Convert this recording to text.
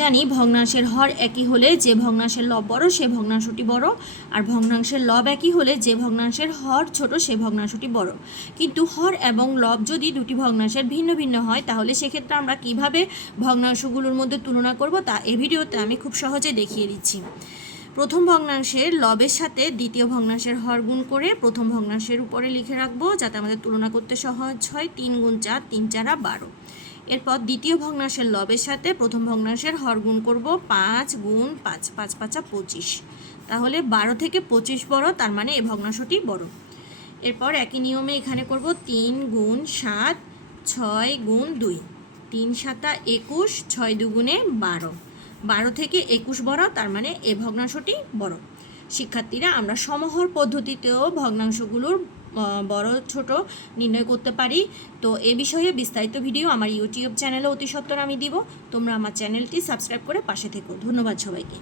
জানি ভগ্নাংশের হর একই হলে যে ভগ্নাংশের লব বড় সে ভগ্নাংশটি বড়, আর ভগ্নাংশের লব একই হলে যে ভগ্নাংশের হর ছোট সে ভগ্নাংশটি বড়। কিন্তু হর এবং লব যদি দুটি ভগ্নাংশের ভিন্ন ভিন্ন হয় তাহলে সেক্ষেত্রে আমরা কিভাবে ভগ্নাংশগুলোর মধ্যে তুলনা করব তা এই ভিডিওতে আমি খুব সহজে দেখিয়ে দিচ্ছি। প্রথম ভগ্নাংশের লবের সাথে দ্বিতীয় ভগ্নাংশের হর গুণ করে প্রথম ভগ্নাংশের উপরে লিখে রাখবো যাতে আমাদের তুলনা করতে সহজ হয়। 3 গুণ 4, 3 4 12। এরপর দ্বিতীয় ভগ্নাংশের লবের সাথে প্রথম ভগ্নাংশের হর গুণ করব 5 গুণ 5, 5 5 25। তাহলে 12 থেকে 25 বড়, তার মানে এই ভগ্নাংশটি বড়। এরপর একই নিয়মে এখানে করব 3 গুণ 7, 6 গুণ 2, 3 7 21, 6 দুগুণে 12। 12 থেকে 21 বড়, তার মানে এই ভগ্নাংশটি বড়। শিক্ষার্থীরা, আমরা সমহর পদ্ধতিতেও ভগ্নাংশগুলোর বড় ছোট নির্ণয় করতে পারি। তো এ বিষয়ে বিস্তারিত ভিডিও আমার ইউটিউব চ্যানেলে অতি সত্বর আমি দিব। তোমরা আমার চ্যানেলটি সাবস্ক্রাইব করে পাশে থেকো। ধন্যবাদ সবাইকে।